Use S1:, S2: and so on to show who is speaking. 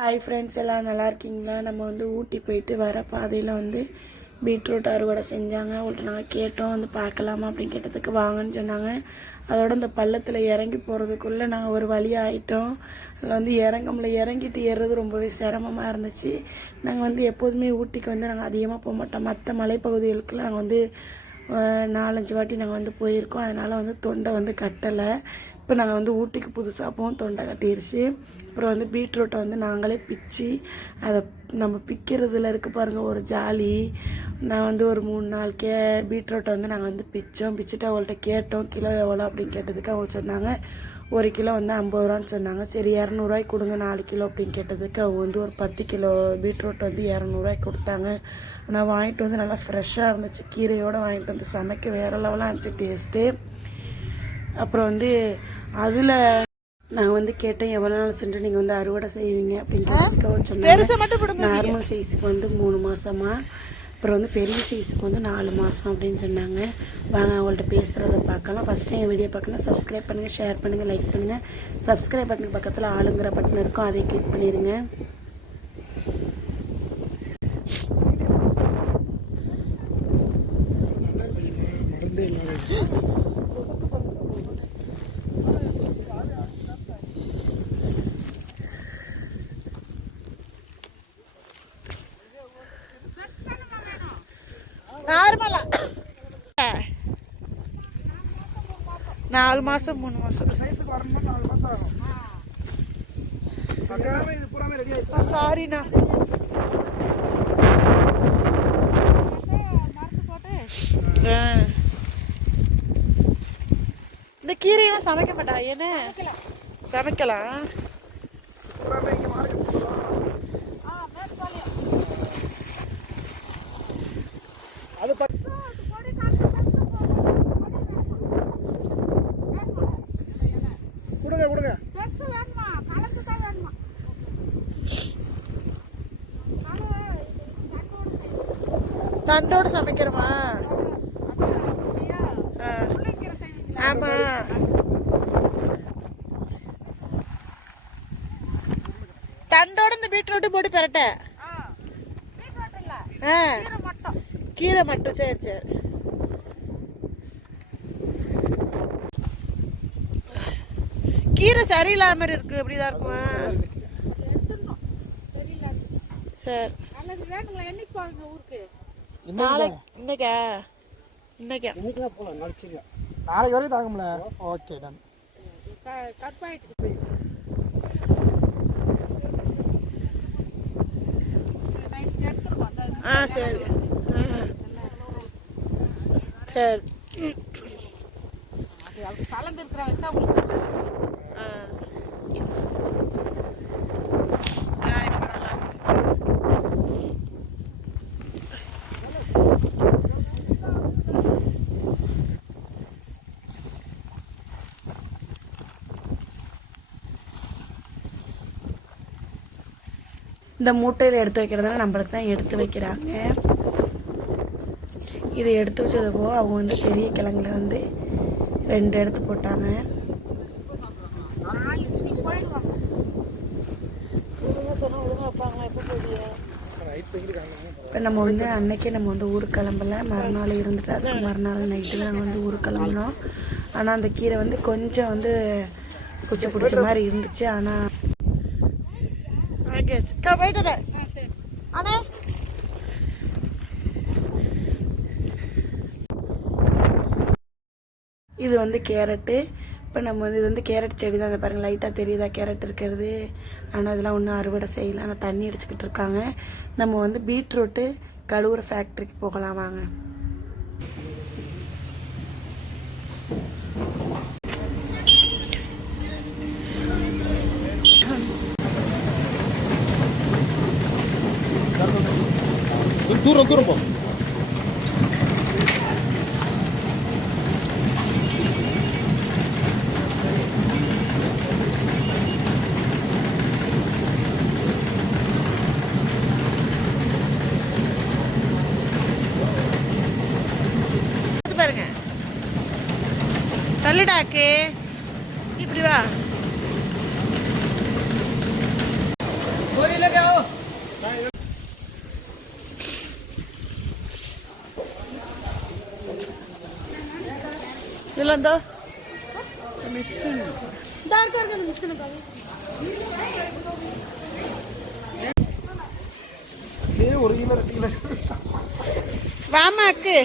S1: Hi friends எல்லாம் நல்லா இருக்கீங்களா? நம்ம வந்து ஊட்டி போயிட்டு வர பாதையில் வந்து பீட்ரூட் அறுவடை செஞ்சாங்க. அவங்கள்ட்ட நாங்கள் கேட்டோம் வந்து பார்க்கலாமா அப்படின்னு கேட்டதுக்கு வாங்கன்னு சொன்னாங்க. அதோட இந்த பள்ளத்தில் இறங்கி போகிறதுக்குள்ளே நாங்கள் ஒரு வழி ஆகிட்டோம் அதில் வந்து இறங்க இறங்கிட்டு ஏறுறது ரொம்பவே சிரமமாக இருந்துச்சு. நாங்கள் வந்து எப்போதுமே ஊட்டிக்கு வந்து நாங்கள் அதிகமாக போக மாட்டோம். மற்ற மலைப்பகுதிகளுக்குலாம் நாங்கள் வந்து நாலஞ்சு வாட்டி நாங்கள் வந்து போயிருக்கோம். அதனால் வந்து தொண்டை வந்து கட்டலை. இப்போ நாங்கள் வந்து ஊட்டிக்கு புதுசாக போவோம் தொண்டை கட்டிருச்சு. அப்புறம் வந்து பீட்ரூட்டை வந்து நாங்களே பிச்சு அதை நம்ம பிக்கிறதுல இருக்க பாருங்கள் ஒரு ஜாலி. நான் வந்து ஒரு மூணு நாள் கே பீட்ரூட்டை வந்து நாங்கள் வந்து பிச்சோம். பிச்சுட்டு அவள்கிட்ட கேட்டோம் கிலோ எவ்வளோ? அப்படின்னு கேட்டதுக்கு அவங்க சொன்னாங்க ஒரு கிலோ வந்து ஐம்பது ரூபான்னு சொன்னாங்க. சரி இரநூறுவாய்க்கு கொடுங்க நாலு கிலோ அப்படின்னு கேட்டதுக்கு அவங்க வந்து ஒரு பத்து கிலோ பீட்ரூட் வந்து இரநூறுவாய்க்கு கொடுத்தாங்க. ஆனால் வாங்கிட்டு வந்து நல்லா ஃப்ரெஷ்ஷாக இருந்துச்சு. கீரையோடு வாங்கிட்டு வந்து சமைக்க வேறு லெவலாக இருந்துச்சு டேஸ்ட்டு. அப்புறம் வந்து அதில் நான் வந்து கேட்டேன் எவ்வளோ நாள் சென்று நீங்கள் வந்து அறுவடை செய்வீங்க? சொன்னாங்க நார்மல் சைஸுக்கு வந்து மூணு மாசமா அப்புறம் வந்து பெரிய சைஸுக்கு வந்து நாலு மாதம் அப்படின்னு சொன்னாங்க. வாங்க அவங்கள்ட்ட பேசுகிறத பார்க்கலாம். ஃபஸ்ட்டு என் வீடியோ பார்க்கணும் சப்ஸ்கிரைப் பண்ணுங்கள் ஷேர் பண்ணுங்கள் லைக் பண்ணுங்கள் சப்ஸ்கிரைப் பட்டனுக்கு பக்கத்தில் ஆளுங்கிற பட்டன் இருக்கும் அதை கிளிக் பண்ணிடுங்க நார்மலா. நாலு மாசம் மூணு மாசம்.
S2: சைஸுக்கு வரணும்னா நாலு மாசம் ஆகும். அதுக்காக இது பூராமே ரெடி ஆயிடுச்சு.
S1: சாரிண்ணா இந்த கீரையெல்லாம் சமைக்க மாட்டா என்ன? சமைக்கலாம். தண்டோடு சமைக்கிறோமா ஆ. ஆமா. தண்டோட இந்த பீட்ரூட்டு போட்டு பெரட்ட. ஆ. கீரை மட்டும். சரி சரி. கீரை சரியில்லாத மாதிரி இருக்கு. அப்படிதான் இருக்குமா? சரி. நாளை இன்னைக்கா? இன்னைக்கா?
S2: இன்னைக்கு தான் போகலாம் நாளைக்கு நாளைக்கு வரைக்கும் தாங்க முடியல ஓகே டன்
S1: ஆ சரி. ஆ சரி. ஆ. இந்த மூட்டையில் எடுத்து வைக்கிறதுனால நம்மளுக்கு தான் எடுத்து வைக்கிறாங்க. இதை எடுத்து வச்சது போக அவங்க வந்து பெரிய கிழங்குல வந்து ரெண்டு எடுத்து போட்டாங்க. இப்போ நம்ம வந்து அன்னைக்கே நம்ம வந்து ஊருக்கு கிளம்பல. மறுநாள் இருந்துட்டு அதுக்கு மறுநாள் நைட்டு நாங்கள் வந்து ஊருக்கு கிளம்புனோம். ஆனால் அந்த கீரை வந்து கொஞ்சம் வந்து குச்சி பிடிச்ச மாதிரி இருந்துச்சு. ஆனால் போயிட்டு அண்ணே இது வந்து கேரட்டு. இப்போ நம்ம வந்து இது வந்து கேரட் செடி தான். அதை பாருங்கள் லைட்டாக தெரியுதா? கேரட் இருக்கிறது. ஆனால் அதெல்லாம் ஒன்றும் அறுவடை செய்யல. ஆனால் தண்ணி அடிச்சுக்கிட்டு இருக்காங்க. நம்ம வந்து பீட்ரூட்டு கழுவுற ஃபேக்ட்ரிக்கு போகலாம் வாங்க.
S2: தூரம் தூரம் போ.
S1: பாருங்க. தள்ளுடாக்கு இப்படி வா.
S2: ஒரு
S3: இதில் இந்த மிஷின்
S2: ஒரு கிலோ ரெண்டு கிலோ
S3: வாமாக்கு